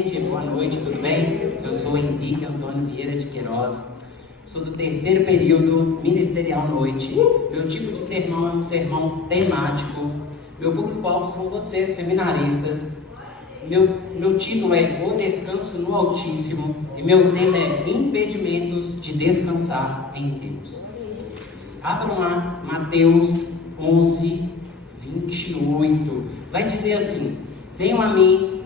Boa noite, tudo bem? Eu sou Henrique Antônio Vieira de Queiroz, sou do terceiro período ministerial noite. Meu tipo de sermão é um sermão temático. Meu público-alvo são vocês, seminaristas. Meu título é O Descanso no Altíssimo e meu tema é Impedimentos de Descansar em Deus. Abram lá, Mateus 11, 28. Vai dizer assim: venham a mim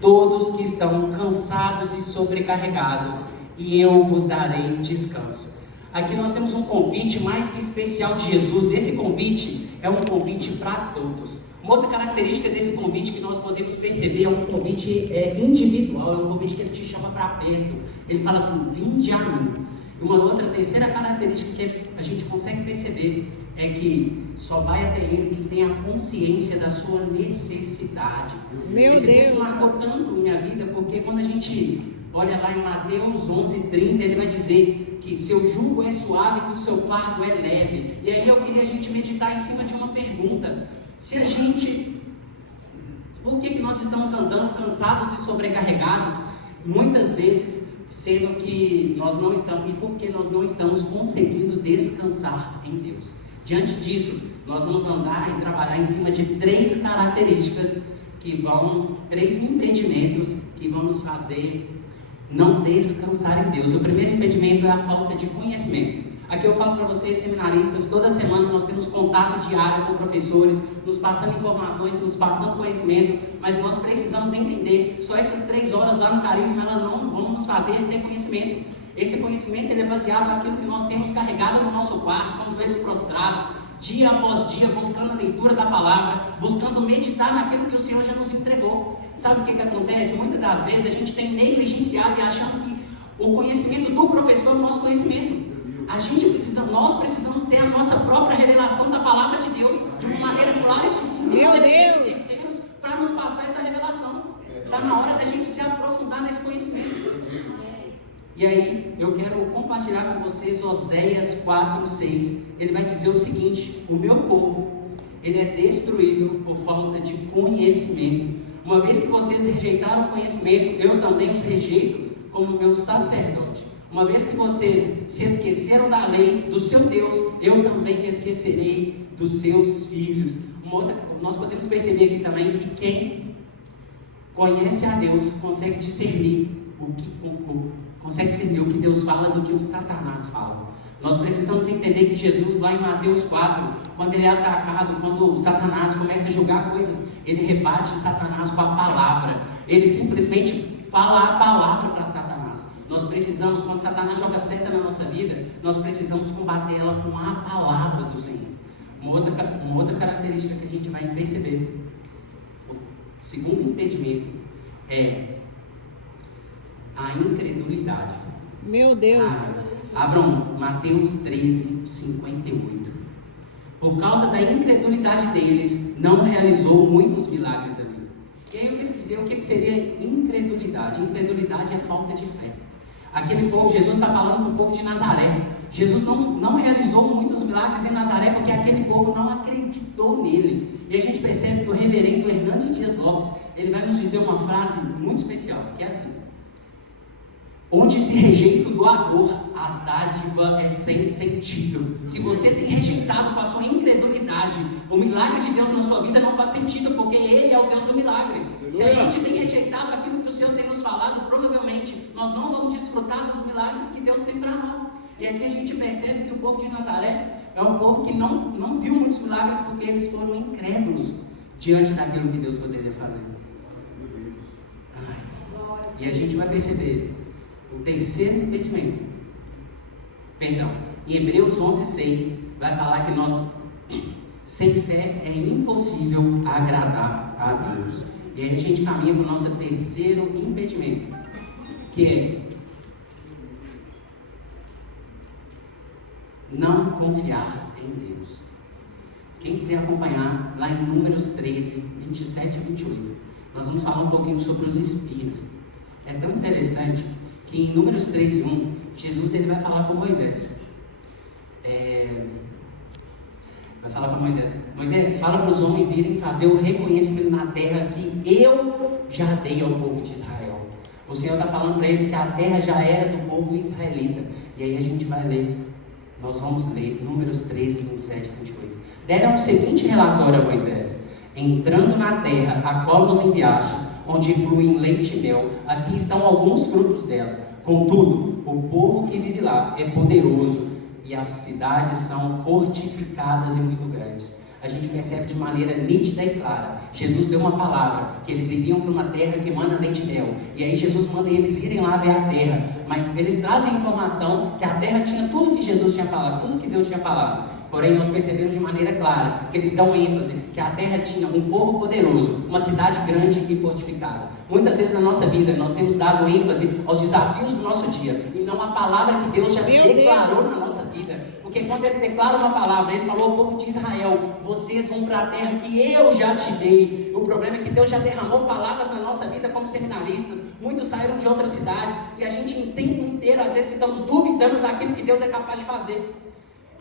todos que estão cansados e sobrecarregados, e eu vos darei descanso. Aqui nós temos um convite mais que especial de Jesus. Esse convite é um convite para todos. Uma outra característica desse convite que nós podemos perceber é um convite individual, é um convite que ele te chama para perto. Ele fala assim: vinde a mim. E uma outra terceira característica que a gente consegue perceber é que só vai até Ele quem tem a consciência da sua necessidade. Esse texto marcou tanto minha vida, porque quando a gente olha lá em Mateus 11:30, ele vai dizer que seu jugo é suave, que o seu fardo é leve. E aí eu queria a gente meditar em cima de uma pergunta: por que nós estamos andando cansados e sobrecarregados, muitas vezes, sendo que nós não estamos, e por que nós não estamos conseguindo descansar em Deus? Diante disso, nós vamos andar e trabalhar em cima de três características três impedimentos que vão nos fazer não descansar em Deus. O primeiro impedimento é a falta de conhecimento. Aqui eu falo para vocês, seminaristas, toda semana nós temos contato diário com professores, nos passando informações, nos passando conhecimento, mas nós precisamos entender, só essas 3 horas lá no Carisma, elas não vão nos fazer ter conhecimento. Esse conhecimento ele é baseado naquilo que nós temos carregado no nosso quarto, com os joelhos prostrados, dia após dia, buscando a leitura da palavra, buscando meditar naquilo que o Senhor já nos entregou. Sabe o que acontece? Muitas das vezes a gente tem negligenciado e achando que o conhecimento do professor é o nosso conhecimento. Nós precisamos ter a nossa própria revelação da palavra de Deus, de uma maneira clara e sucinta, não depende de terceiros para nos passar essa revelação. Está na hora da gente se aprofundar nesse conhecimento. E aí, eu quero compartilhar com vocês Oséias 4:6. Ele vai dizer o seguinte: o meu povo, ele é destruído por falta de conhecimento. Uma vez que vocês rejeitaram o conhecimento, eu também os rejeito como meu sacerdote. Uma vez que vocês se esqueceram da lei do seu Deus, eu também me esquecerei dos seus filhos. Nós podemos perceber aqui também que quem conhece a Deus consegue discernir o que Deus fala do que o Satanás fala. Nós precisamos entender que Jesus, lá em Mateus 4, quando ele é atacado, quando o Satanás começa a julgar coisas, ele rebate Satanás com a palavra. Ele simplesmente fala a palavra para Satanás. Nós precisamos, quando Satanás joga seta na nossa vida, nós precisamos combater ela com a palavra do Senhor. Uma outra característica que a gente vai perceber, o segundo impedimento, é a incredulidade. Meu Deus! Abram Mateus 13:58. Por causa da incredulidade deles, não realizou muitos milagres ali. E aí eu pesquisei o que seria incredulidade. Incredulidade é falta de fé. Aquele povo, Jesus está falando para o povo de Nazaré. Jesus não realizou muitos milagres em Nazaré porque aquele povo não acreditou nele. E a gente percebe que o reverendo Hernandes Dias Lopes, ele vai nos dizer uma frase muito especial, que é assim: onde se rejeita o doador, a dádiva é sem sentido. Se você tem rejeitado com a sua incredulidade, o milagre de Deus na sua vida não faz sentido, porque Ele é o Deus do milagre. Se a gente tem rejeitado aquilo que o Senhor tem nos falado, provavelmente nós não vamos desfrutar dos milagres que Deus tem para nós. E aqui a gente percebe que o povo de Nazaré é um povo que não viu muitos milagres, porque eles foram incrédulos diante daquilo que Deus poderia fazer. E a gente vai perceber o terceiro impedimento. Em Hebreus 11:6 vai falar que nós, sem fé, é impossível agradar a Deus. E aí a gente caminha para o nosso terceiro impedimento, que é não confiar em Deus. Quem quiser acompanhar lá em Números 13, 27 e 28, nós vamos falar um pouquinho sobre os espias. É tão interessante que em Números 13:1, Jesus ele vai falar com Moisés. Vai falar para Moisés: Moisés, fala para os homens irem fazer o reconhecimento na terra que eu já dei ao povo de Israel. O Senhor está falando para eles que a terra já era do povo israelita. E aí a gente vai ler, nós vamos ler Números 13, 27 e 28. Deram o seguinte relatório a Moisés: entrando na terra a qual nos enviastes, onde fluem leite e mel, aqui estão alguns frutos dela. Contudo, o povo que vive lá é poderoso e as cidades são fortificadas e muito grandes. A gente percebe de maneira nítida e clara. Jesus deu uma palavra, que eles iriam para uma terra que emana leite e mel. E aí Jesus manda eles irem lá ver a terra. Mas eles trazem a informação que a terra tinha tudo que Jesus tinha falado, tudo que Deus tinha falado. Porém, nós percebemos de maneira clara que eles dão ênfase que a terra tinha um povo poderoso, uma cidade grande e fortificada. Muitas vezes na nossa vida nós temos dado ênfase aos desafios do nosso dia e não à palavra que Deus já declarou na nossa vida. Porque quando Ele declara uma palavra, Ele falou ao povo de Israel: vocês vão para a terra que eu já te dei. O problema é que Deus já derramou palavras na nossa vida como seminaristas. Muitos saíram de outras cidades e a gente em tempo inteiro às vezes ficamos duvidando daquilo que Deus é capaz de fazer.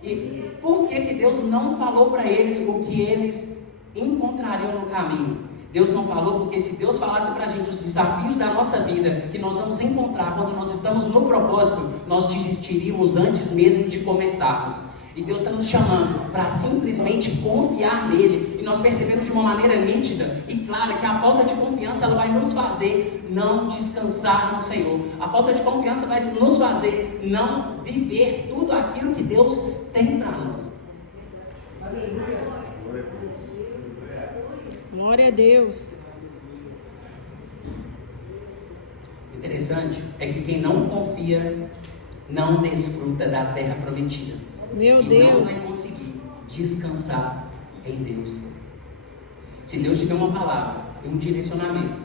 E por que Deus não falou para eles o que eles encontrariam no caminho? Deus não falou porque se Deus falasse para a gente os desafios da nossa vida que nós vamos encontrar quando nós estamos no propósito, nós desistiríamos antes mesmo de começarmos. E Deus está nos chamando para simplesmente confiar nele. E nós percebemos de uma maneira nítida e clara que a falta de confiança ela vai nos fazer não descansar no Senhor. A falta de confiança vai nos fazer não viver tudo aquilo que Deus tem para nós. Glória a Deus. Interessante é que quem não confia não desfruta da terra prometida. Meu Deus. Não vai conseguir descansar em Deus. Se Deus te deu uma palavra e um direcionamento,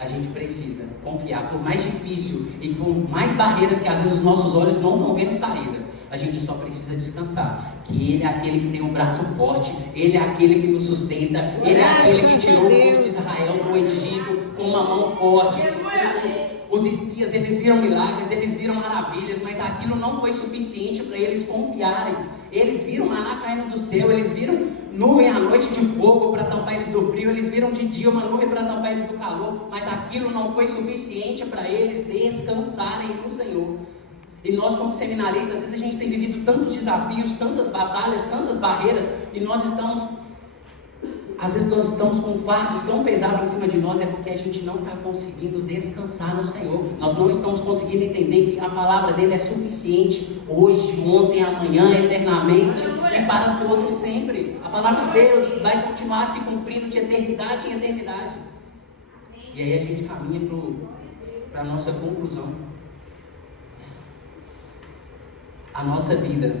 a gente precisa confiar. Por mais difícil e por mais barreiras que às vezes os nossos olhos não estão vendo saída, a gente só precisa descansar. Que Ele é aquele que tem um braço forte, Ele é aquele que nos sustenta, Ele é aquele que tirou o povo de Israel do Egito com uma mão forte. Os espias, eles viram milagres, eles viram maravilhas, mas aquilo não foi suficiente para eles confiarem. Eles viram maná caindo do céu, eles viram nuvem à noite de fogo para tampar eles do frio, eles viram de dia uma nuvem para tampar eles do calor, mas aquilo não foi suficiente para eles descansarem no Senhor. E nós como seminaristas, às vezes a gente tem vivido tantos desafios, tantas batalhas, tantas barreiras, e às vezes nós estamos com fardos tão pesados em cima de nós, é porque a gente não está conseguindo descansar no Senhor. Nós não estamos conseguindo entender que a palavra dele é suficiente hoje, ontem, amanhã, eternamente e para todos sempre. A palavra de Deus vai continuar se cumprindo de eternidade em eternidade. E aí a gente caminha para a nossa conclusão. A nossa vida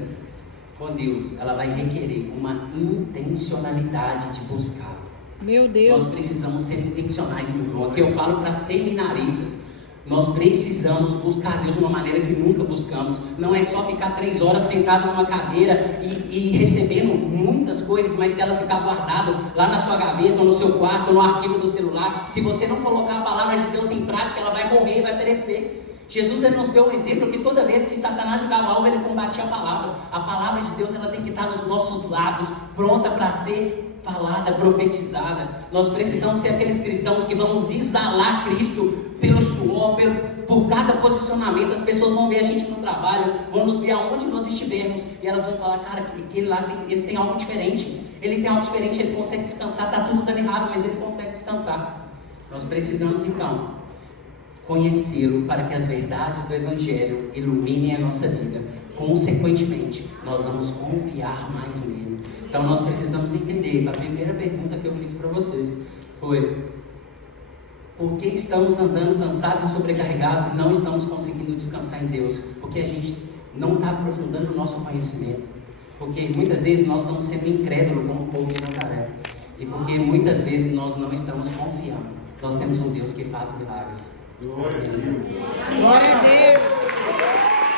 com Deus, ela vai requerer uma intencionalidade de buscar. Meu Deus. Nós precisamos ser intencionais, meu irmão. Aqui eu falo para seminaristas. Nós precisamos buscar Deus de uma maneira que nunca buscamos. Não é só ficar 3 horas sentado numa cadeira e recebendo muitas coisas, mas se ela ficar guardada lá na sua gaveta, ou no seu quarto, ou no arquivo do celular, se você não colocar a palavra de Deus em prática, ela vai morrer, vai perecer. Jesus ele nos deu um exemplo que toda vez que Satanás jogava algo, ele combatia a palavra. A palavra de Deus ela tem que estar nos nossos lábios, pronta para ser falada, profetizada. Nós precisamos ser aqueles cristãos que vamos exalar Cristo pelo suor, por cada posicionamento. As pessoas vão ver a gente no trabalho, vão nos ver aonde nós estivermos, e elas vão falar: cara, aquele lá ele tem algo diferente. Ele tem algo diferente, ele consegue descansar. Está tudo dando errado, mas ele consegue descansar. Nós precisamos então conhecê-lo para que as verdades do Evangelho iluminem a nossa vida. Consequentemente, nós vamos confiar mais nele. Então nós precisamos entender. A primeira pergunta que eu fiz para vocês foi: por que estamos andando cansados e sobrecarregados e não estamos conseguindo descansar em Deus? Porque a gente não está aprofundando o nosso conhecimento. Porque muitas vezes nós estamos sendo incrédulos como o povo de Nazaré. E porque muitas vezes nós não estamos confiando. Nós temos um Deus que faz milagres. Glória a Deus.